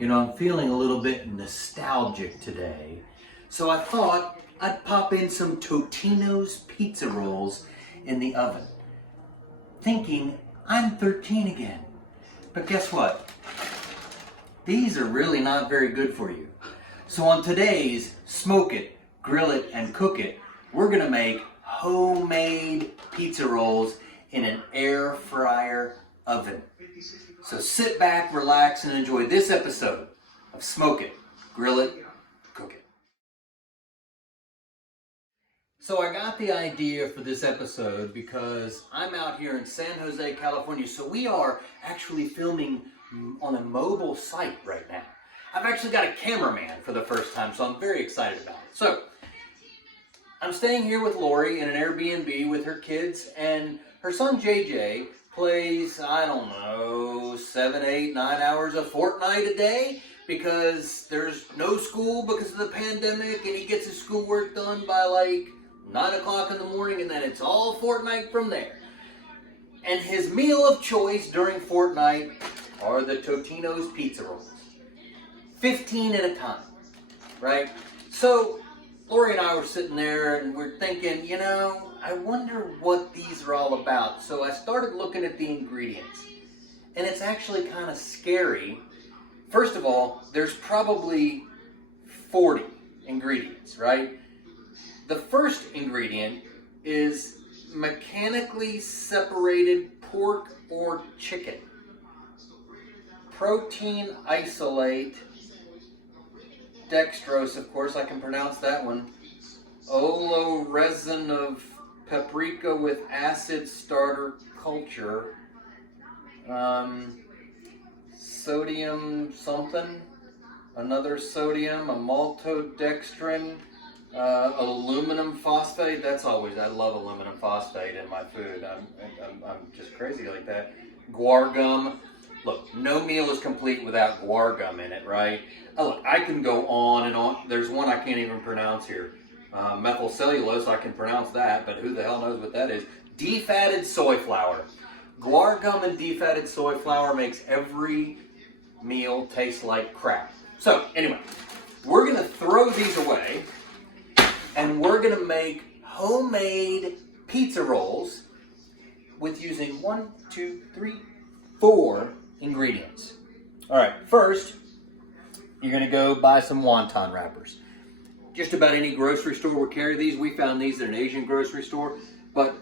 You know, I'm feeling a little bit nostalgic today, so I thought I'd pop in some Totino's pizza rolls in the oven, thinking I'm 13 again. But guess what? These are really not very good for you. So on today's Smoke It, Grill It, and Cook It, we're gonna make homemade pizza rolls in an air fryer oven. So sit back, relax, and enjoy this episode of Smoke It, Grill It, Cook It. So I got the idea for this episode because I'm out here in San Jose, California. So we are actually filming on a mobile site right now. I've actually got a cameraman for the first time, so I'm very excited about it. So I'm staying here with Lori in an Airbnb with her kids, and her son JJ plays, I don't know, 7, 8, 9 hours of Fortnite a day because there's no school because of the pandemic, and he gets his schoolwork done by like 9 o'clock in the morning, and then it's all Fortnite from there. And his meal of choice during Fortnite are the Totino's pizza rolls. 15 at a time, right? So Lori and I were sitting there and we're thinking, you know, I wonder what these are all about. So I started looking at the ingredients, and it's actually kind of scary. First of all, there's probably 40 ingredients, right? The first ingredient is mechanically separated pork or chicken. Protein isolate, dextrose, of course, I can pronounce that one. Olo resin of paprika with acid starter culture. Sodium something. Another sodium, a maltodextrin. Aluminum phosphate. That's always, I love aluminum phosphate in my food. I'm just crazy like that. Guar gum. Look, no meal is complete without guar gum in it, right? Oh, look, I can go on and on. There's one I can't even pronounce here. Methyl cellulose, I can pronounce that, but who the hell knows what that is? Defatted soy flour. Guar gum and defatted soy flour makes every meal taste like crap. So, anyway, we're going to throw these away, and we're going to make homemade pizza rolls with using 4 ingredients. All right, first, you're going to go buy some wonton wrappers. Just about any grocery store will carry these. We found these at an Asian grocery store, but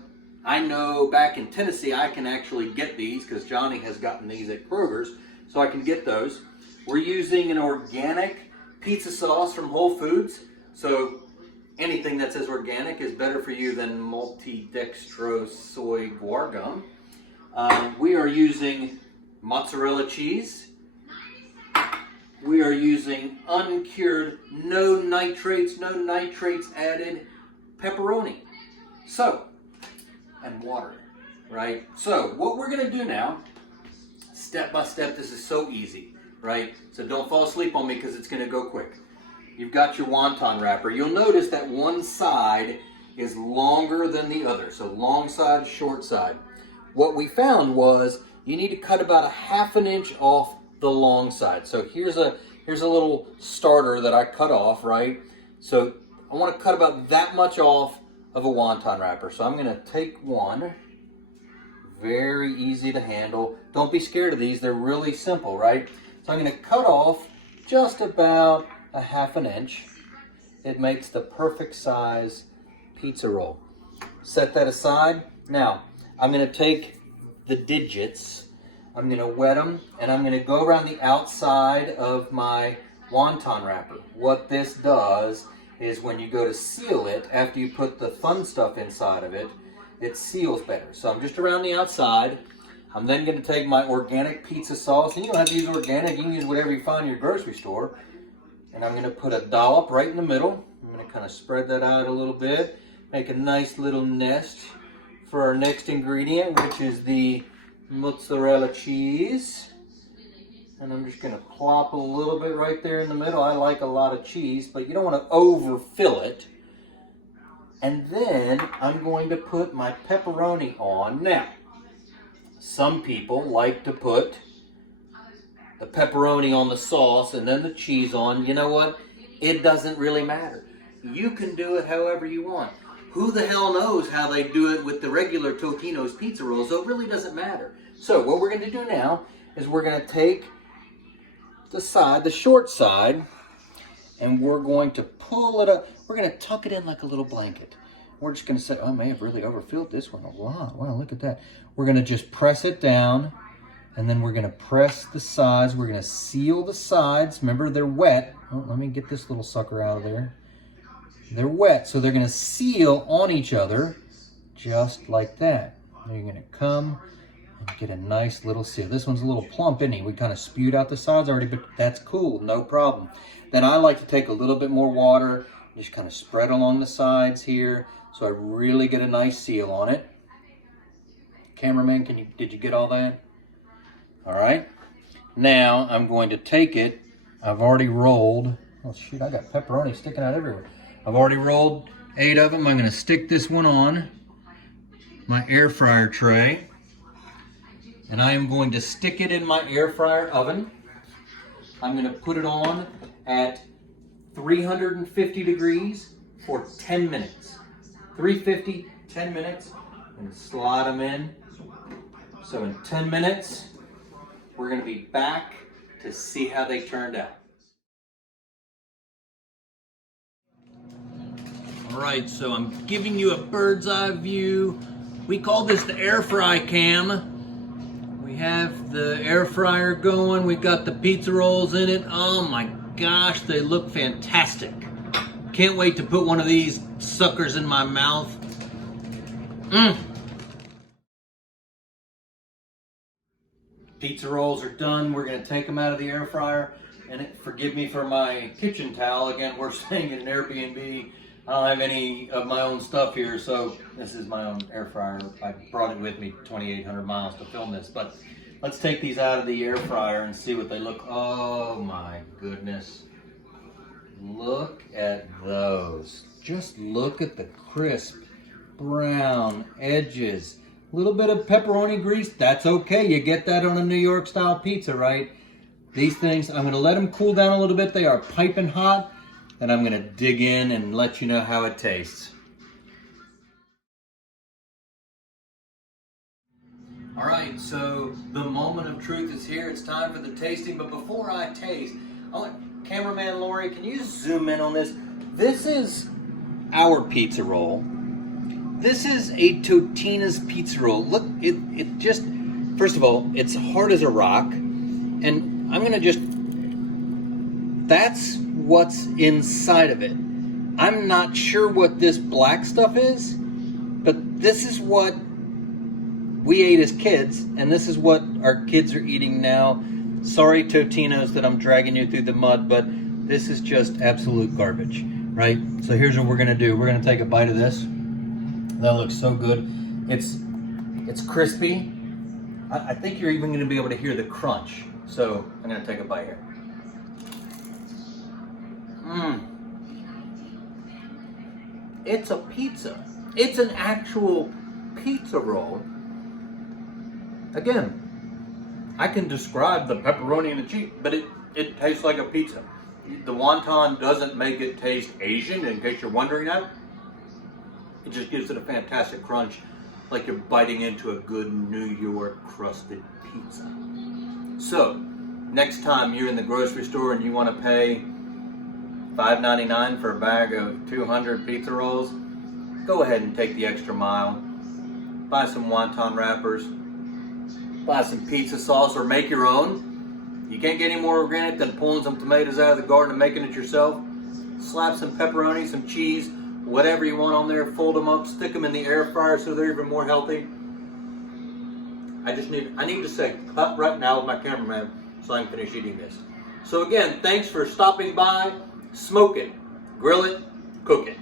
I know back in Tennessee I can actually get these because Johnny has gotten these at Kroger's, so I can get those. We're using an organic pizza sauce from Whole Foods, so anything that says organic is better for you than multi-dextrose soy guar gum. We are using mozzarella cheese. We are using uncured, no nitrates added pepperoni. So, and water, right? So, what we're going to do now, step by step, this is so easy, right? So don't fall asleep on me because it's going to go quick. You've got your wonton wrapper. You'll notice that one side is longer than the other. So long side, short side. What we found was you need to cut about a 1/2 inch off the long side. So here's a little starter that I cut off, right? So I want to cut about that much off of a wonton wrapper. So I'm going to take one. Very easy to handle. Don't be scared of these. They're really simple, right? So I'm going to cut off just about a 1/2 inch. It makes the perfect size pizza roll. Set that aside. Now, I'm going to take the digits, I'm going to wet them, and I'm going to go around the outside of my wonton wrapper. What this does is when you go to seal it, after you put the fun stuff inside of it, it seals better. So I'm just around the outside. I'm then going to take my organic pizza sauce, and you don't have to use organic, you can use whatever you find in your grocery store. And I'm going to put a dollop right in the middle. I'm going to kind of spread that out a little bit, make a nice little nest for our next ingredient, which is the mozzarella cheese. And I'm just going to plop a little bit right there in the middle. I like a lot of cheese, but you don't want to overfill it. And then I'm going to put my pepperoni on. Now, some people like to put the pepperoni on the sauce and then the cheese on, you know what? It doesn't really matter. You can do it however you want. Who the hell knows how they do it with the regular Totino's pizza rolls, so it really doesn't matter. So what we're going to do now is we're going to take the side, the short side, and we're going to pull it up. We're going to tuck it in like a little blanket. We're just going to say, oh, I may have really overfilled this one a lot. Wow, look at that. We're going to just press it down, and then we're going to press the sides. We're going to seal the sides. Remember, they're wet. Oh, let me get this little sucker out of there. They're wet, so they're going to seal on each other just like that. Then you're going to come and get a nice little seal. This one's a little plump, isn't it? We kind of spewed out the sides already, but that's cool, no problem. Then I like to take a little bit more water, just kind of spread along the sides here, so I really get a nice seal on it. Cameraman, did you get all that? All right. Now I'm going to take it. I've already rolled. Oh shoot, I got pepperoni sticking out everywhere. I've already rolled 8 of them. I'm going to stick this one on my air fryer tray. And I am going to stick it in my air fryer oven. I'm going to put it on at 350 degrees for 10 minutes. 350, 10 minutes, and slide them in. So in 10 minutes, we're going to be back to see how they turned out. All right, so I'm giving you a bird's eye view. We call this the air fry cam. We have the air fryer going. We've got the pizza rolls in it. Oh my gosh, they look fantastic. Can't wait to put one of these suckers in my mouth. Pizza rolls are done. We're gonna take them out of the air fryer. And forgive me for my kitchen towel. Again, we're staying in an Airbnb. I don't have any of my own stuff here, so this is my own air fryer. I brought it with me 2,800 miles to film this. But let's take these out of the air fryer and see what they look. Oh my goodness. Look at those. Just look at the crisp brown edges. A little bit of pepperoni grease, that's okay. You get that on a New York style pizza, right? These things, I'm gonna let them cool down a little bit. They are piping hot. And I'm gonna dig in and let you know how it tastes. All right, so the moment of truth is here. It's time for the tasting, but before I taste, cameraman Lori, can you zoom in on this? This is our pizza roll. This is a Totino's pizza roll. Look, it just, first of all, it's hard as a rock. And I'm gonna just, that's what's inside of it. I'm not sure what this black stuff is, but this is what we ate as kids, and this is what our kids are eating now. Sorry, Totino's, that I'm dragging you through the mud, but this is just absolute garbage, right? So here's what we're gonna do. We're gonna take a bite of this. That looks so good. It's crispy. I think you're even gonna be able to hear the crunch. So I'm gonna take a bite here. It's a pizza. It's an actual pizza roll. Again, I can describe the pepperoni and the cheese, but it tastes like a pizza. The wonton doesn't make it taste Asian, in case you're wondering that. It just gives it a fantastic crunch, like you're biting into a good New York crusted pizza. So, next time you're in the grocery store and you want to pay $5.99 for a bag of 200 pizza rolls, go ahead and take the extra mile. Buy some wonton wrappers, buy some pizza sauce, or make your own. You can't get any more organic than pulling some tomatoes out of the garden and making it yourself. Slap some pepperoni, some cheese, whatever you want on there, fold them up, stick them in the air fryer so they're even more healthy. I need to say cut right now with my cameraman so I can finish eating this. So again, thanks for stopping by. Smoke it, grill it, cook it.